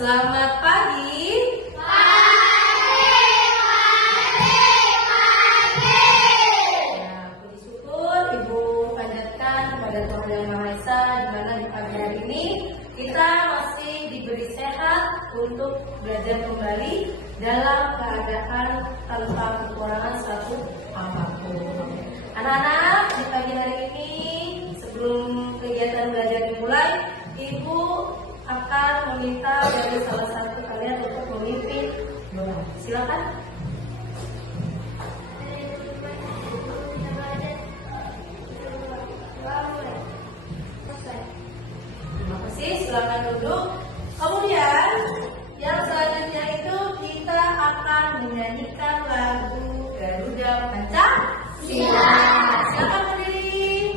Selamat pagi. Ya, puji syukur Ibu panjatkan kepada Tuhan Yang Maha Esa, di mana di pagi hari ini kita masih diberi sehat untuk belajar kembali dalam keadaan tanpa kekurangan satu apapun. Anak-anak, di pagi hari ini sebelum kegiatan belajar dimulai, Ibu akan meminta dari salah satu kalian untuk memimpin doa. Silakan. Terima kasih. Silakan duduk. Kemudian yang selanjutnya itu kita akan menyanyikan lagu Garuda Pancasila. Silakan berdiri.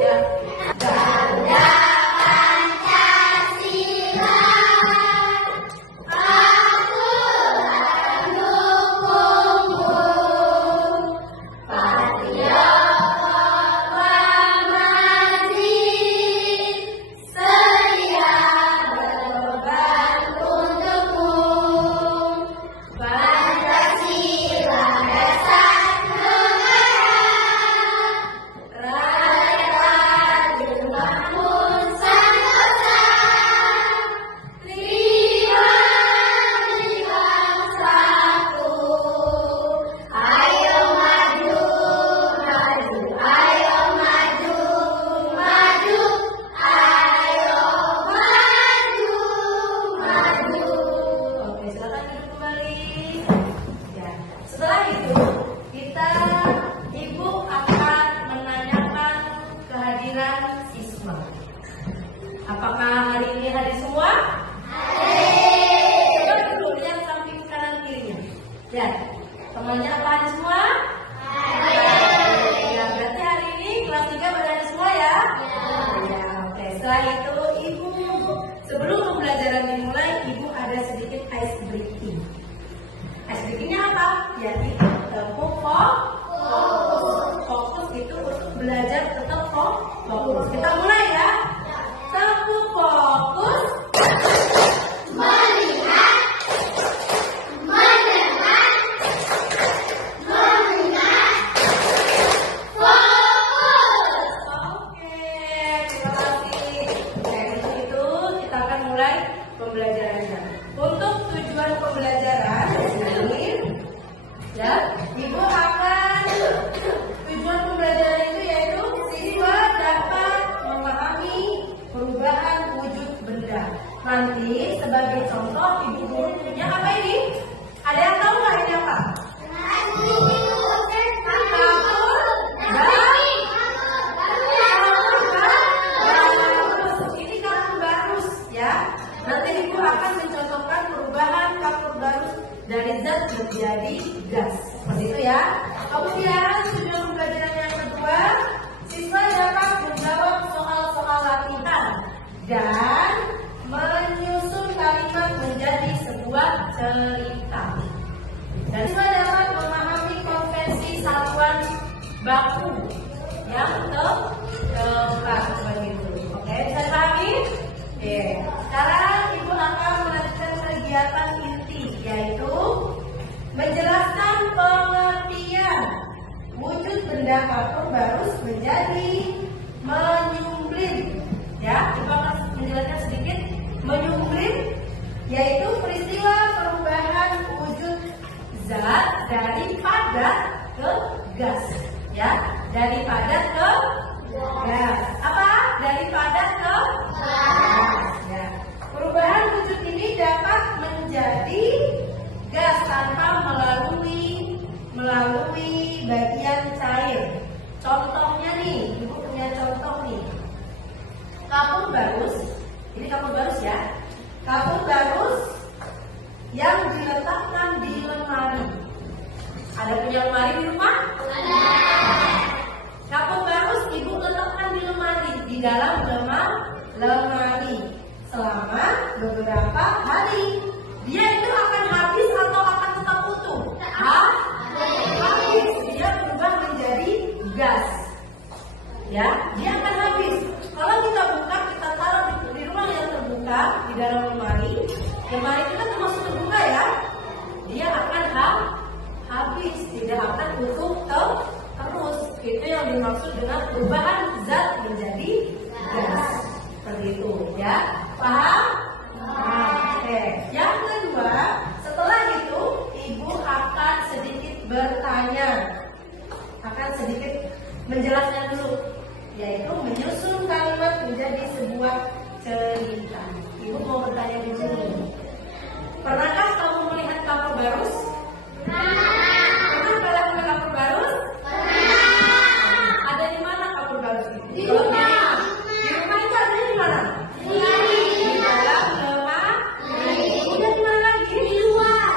Ya. Garuda Pancasila, aku mendukungmu, patriot proklamasi, sedia berkorban untukmu. Pancasila dasar negara, rakyat jumlahpun sanggota, terima satu. Ayo maju, maju, ayo maju, maju, ayo maju, maju. Oke, silakan duduk kembali. Ya, setelah itu Ibu akan menanyakan kehadiran siswa. Apakah hari ini hadir semua? Hadir. Coba dulu lihat samping kanan kirinya. Lihat, temannya apa hadir semua? Hadir. Ya, berarti hari ini kelas 3 berada semua ya? Ya, oke. Setelah itu sebelum pembelajaran dimulai, Ibu ada sedikit ice breaking. Ice breakingnya apa? Ya, itu fokus itu untuk belajar tetap fokus. Kita mulai ya. Satu, fokus. Melihat, mendengar, mengingat, fokus. Oke, terima kasih. Dari itu kita akan mulai pembelajarannya. Untuk tujuan pembelajaran ini, ya, Ibu akan tujuan pembelajaran itu yaitu siswa dapat memahami perubahan wujud benda. Nanti sebagai contoh Ibu guru punya apa ini? Ada yang tahu nggak ini apa? Ini kapur barus ya. Nanti Ibu akan mencontohkan perubahan kapur barus dari zat menjadi gas. Seperti itu ya. Kemudian tujuan pembelajaran yang kedua, siswa dapat menjawab soal-soal latihan dan menyusun kalimat menjadi sebuah cerita. Dan siswa dapat memahami konvensi satuan baku yang keempat begitu. Oke, bisa dipahami? Oke. Sekarang Ibu akan melanjutkan kegiatan inti, yaitu menjelaskan pengertian wujud benda kapur barus menjadi menyumblim. Ya, Ibu akan menjelaskan sedikit menyumblim, yaitu peristiwa perubahan wujud zat dari padat ke gas. Ya, dari padat ke gas. Apa? Dari padat ke gas. Ya. Perubahan wujud ini dapat menjadi gas tanpa melalui bagian cair. Contohnya nih, Ibu punya contoh nih. Kapur barus, ini kapur barus ya. Kapur barus yang diletakkan di lemari. Ada punya lemari di rumah? Ada. Kapur barus Ibu letakkan di lemari, di dalam lemari selama beberapa hari. Dia itu akan habis atau akan tetap utuh? Habis. Dia berubah menjadi gas. Ya, dia akan habis. Kalau kita buka, kita taruh di ruang yang terbuka, di dalam lemari, lemari itu kan termasuk terbuka ya, dia akan habis, tidak akan utuh terus. Itu yang dimaksud dengan perubahan zat menjadi gas. Seperti itu ya, paham? Nah, oke. Yang kedua, setelah itu ibu akan sedikit bertanya, akan sedikit menjelaskan dulu, yaitu menyusun kalimat menjadi sebuah cerita. Ibu mau bertanya di sini. Pernahkah kamu melihat kapur barus? Pernah kalian melihat kapur barus? Ada di mana kapur barus itu? Di rumah. Di rumah itu ada di mana? Di dalam lemari. Udah di mana lagi? Di luar.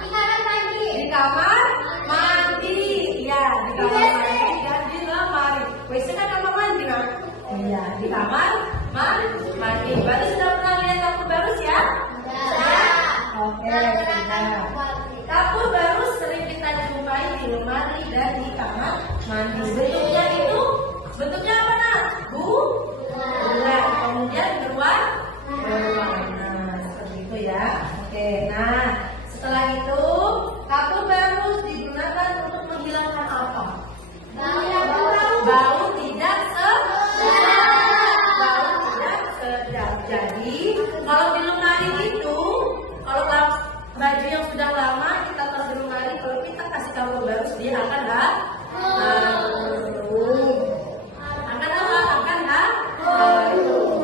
Di kamar mandi. Di kamar mandi. Ya, di kamar mandi dan di lemari. WC kan kamar mandi kan? Iya, di kamar mandi. Berarti sudah pernah lihat kapur barus ya? Oke, kapur barus sering kita jumpai di lemari dan di kamar mandi. Bentuknya apa nak? Bulat, kemudian berwarna. Seperti itu ya. Oke, nah setelah itu kapur barus digunakan untuk menghilangkan apa? Bau tidak sedap. Jadi kalau di lemari itu, kalau baju yang sudah lama kita taruh di lemari, kalau kita kasih kapur barus dia akan harum.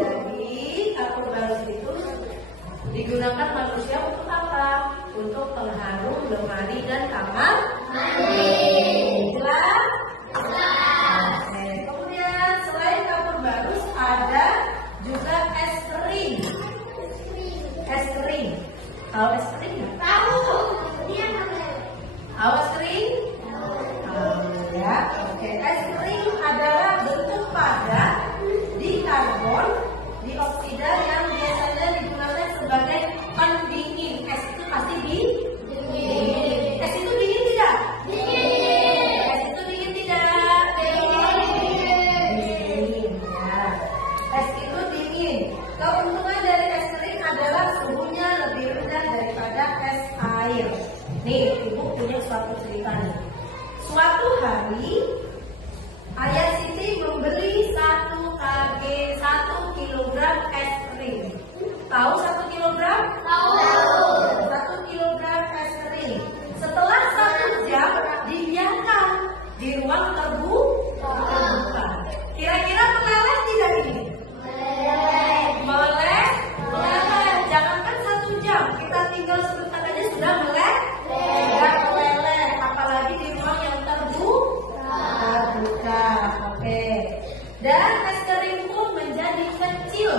Jadi kapur barus itu digunakan manusia untuk apa? Untuk pengharum lemari dan kamar mandi. Jelas? Oke. Kemudian selain kapur barus ada juga es kering. Es kering. Tahu es kering nggak? Tahu. Tahu es kering? Ya. Oke. Es kering adalah bentuk padat di karbon dioksida yang biasanya digunakan sebagai pendingin. Es itu pasti dingin. Es itu dingin tidak? Dingin. Es itu dingin tidak? Dingin. Ya. Es itu dingin. Keuntungan dari es kering adalah suhunya lebih rendah daripada es air. Nih, ibu punya suatu cerita nih. Suatu hari Ayah Siti membeli 1 kilogram es kering. Tahu 1 kilogram? Tahu. 1 kilogram es kering. Setelah 1 jam dibiarkan di ruang terbuka. Kira-kira meleleh tidak ini? Meleleh. Jangankan 1 jam, kita tinggal sebentar aja sudah meleleh. Meleleh, apalagi di ruang yang terbuka. Oke. Dan es kering pun menjadi kecil.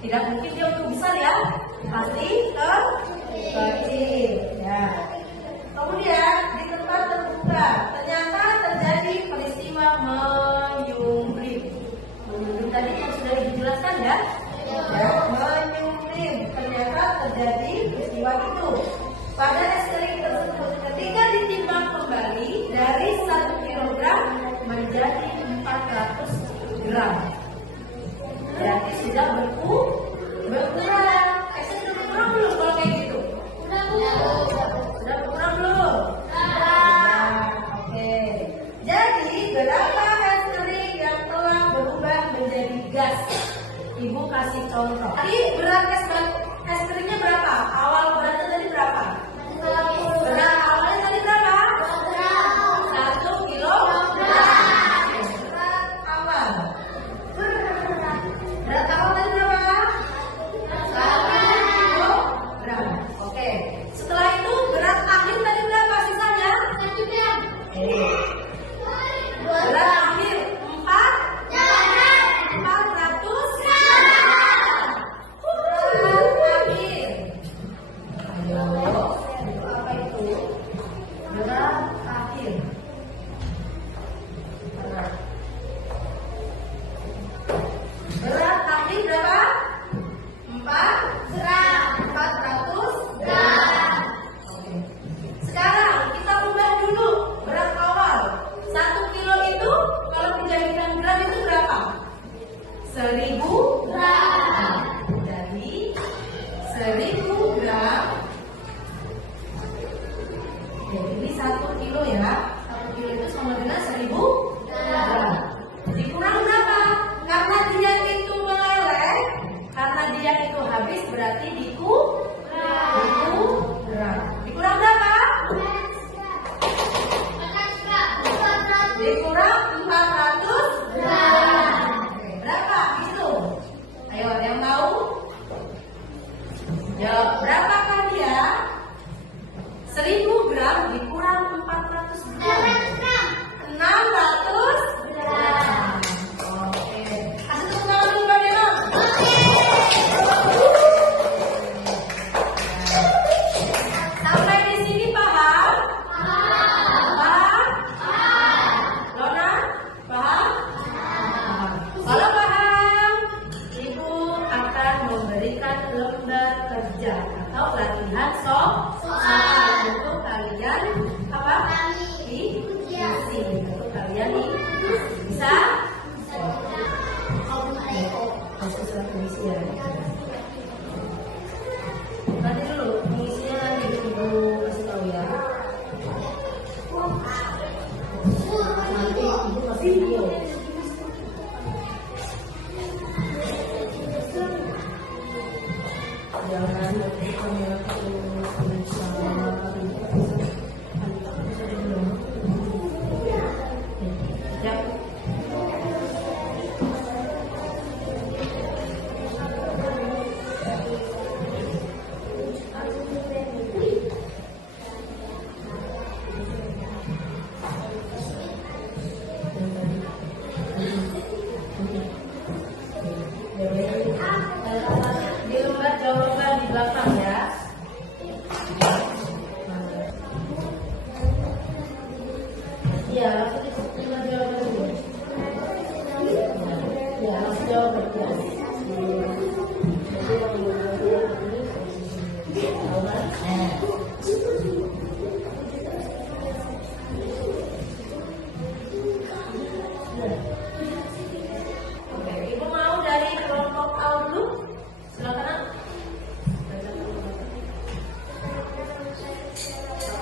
Tidak mungkin dia untuk besar ya, pasti kecil. Ya. Kemudian di tempat terbuka ternyata terjadi peristiwa menyumbrim. Menyumbrim tadi yang sudah dijelaskan ya. Menyumbrim. Ternyata terjadi peristiwa itu. Pada es kering tersebut ketika ditimbang kembali dari 1 kilogram menjadi 400 gram. Berarti sudah berkurang. Esnya sudah berkurang belum kalau kayak gitu? Sudah berkurang belum? Oke. Jadi berapa es kering yang telah berubah menjadi gas? Ibu kasih contoh. Tadi berat es keringnya berapa? Awal beratnya tadi berapa? 1000 gram. Oke, ini 1 kilo ya. 1 kilo itu sama dengan 1000 gram. Dikurang berapa? Karena dia itu meleleh, karena dia itu habis, berarti dikurang. Dikurang berapa? Dikurang 400 gram. Oke, berapa? Hitung. Ayo, ada yang mau? Jawab, berapakah dia? 1000 gram dikurang 400 gram. 600 gram. Oke. Kasih tepuk tangan dulu Pak Demon. Sampai di sini paham? Paham? Lona? Paham? Kalau paham, Ibu akan memberikan lembar kerja atau latihan soal untuk kalian apa? Isi untuk kalian nih bisa? Kasih surat pengisian. Nanti dulu pengisian nanti Ibu kasih tahu ya. Nanti Ibu kasih video. Jangan kamera di lembar jawaban di belakang ya. Iya, langsung di lembar jawaban dulu. Ya, langsung jawab ya. Oke, Ibu mau dari kelompok A dulu? Silakan.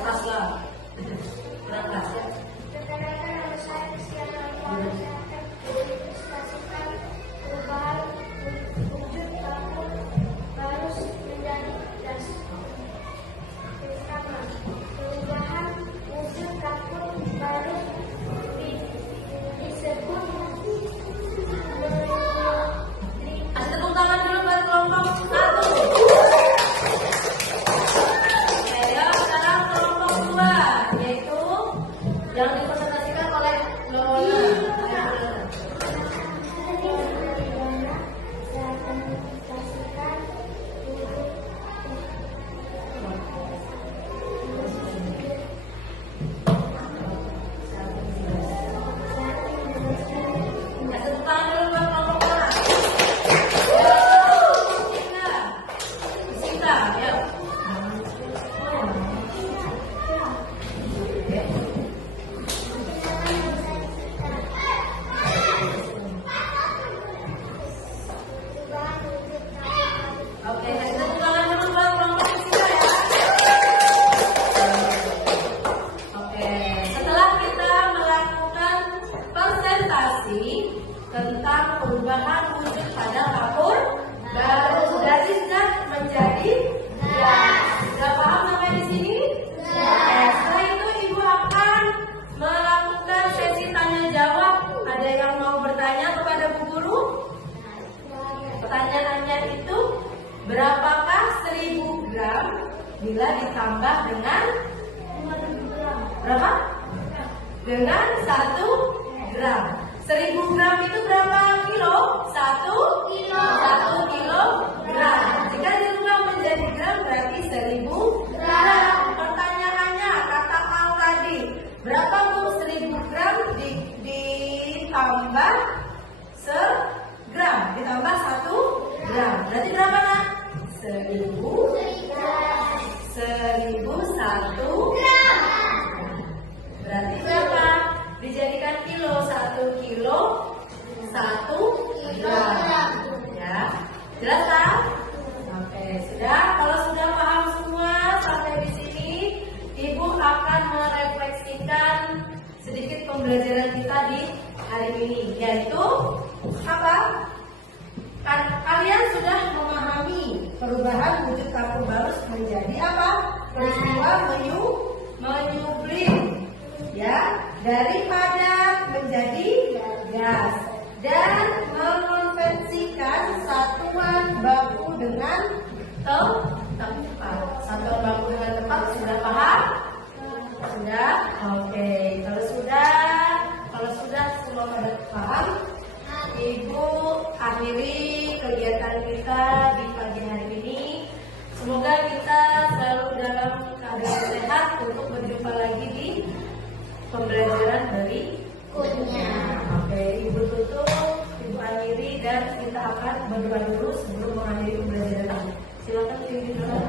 Keras lah. Kurang keras ya. Kasih tepuk tangan dulu buat kelompok 1. Oke, ya sekarang kelompok 2, yaitu yang dipresentasikan oleh Lona. Kasih tepuk tangan dulu buat kelompok 2. Sinta, ya. Oke, kasih tepuk tangan dulu buat kelompok Sinta ya. Oke, setelah kita melakukan presentasi tentang perubahan wujud pada kapur baru dari zat menjadi gas. Sudah paham sampai di sini? Setelah itu Ibu akan melakukan sesi tanya jawab. Ada yang mau bertanya kepada Bu Guru? Pertanyaannya itu, berapakah 1000 gram bila ditambah dengan berapa? Dengan 1 gram. 1000 gram itu berapa kilo? 1 kilogram. Jika dirubah menjadi gram berarti 1000 gram. Pertanyaannya, kata Al tadi, berapa Bu 1000 gram ditambah segram? Ditambah 1 gram. Berarti berapa nak? 1001 gram. Berarti berapa? Dijadikan kilo, 1 kilo 1 gram. Ya, jelas kan? Oke, sudah. pembelajaran kita di hari ini, yaitu apa? Kalian sudah memahami perubahan wujud kapur barus menjadi apa? Peristiwa menyublim, ya, dari padat menjadi gas dan mengonversikan satuan baku dengan tempat. Satuan baku dengan tempat sudah paham? Sudah? Oke. Kalau sudah semua pada paham, Ibu akhiri kegiatan kita di pagi hari ini. Semoga kita selalu dalam keadaan sehat untuk berjumpa lagi di pembelajaran berikutnya. Oke, Ibu tutup, Ibu akhiri, dan kita akan berdoa dulu sebelum mengakhiri pembelajaran ini. Silakan Ibu doa.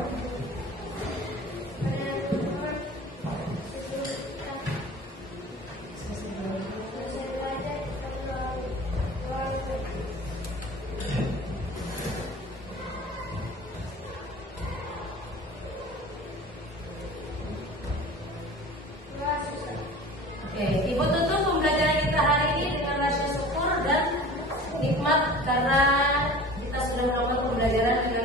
Oke, Ibu tutup pembelajaran kita hari ini dengan rasa syukur dan nikmat karena kita sudah melakukan pembelajaran dengan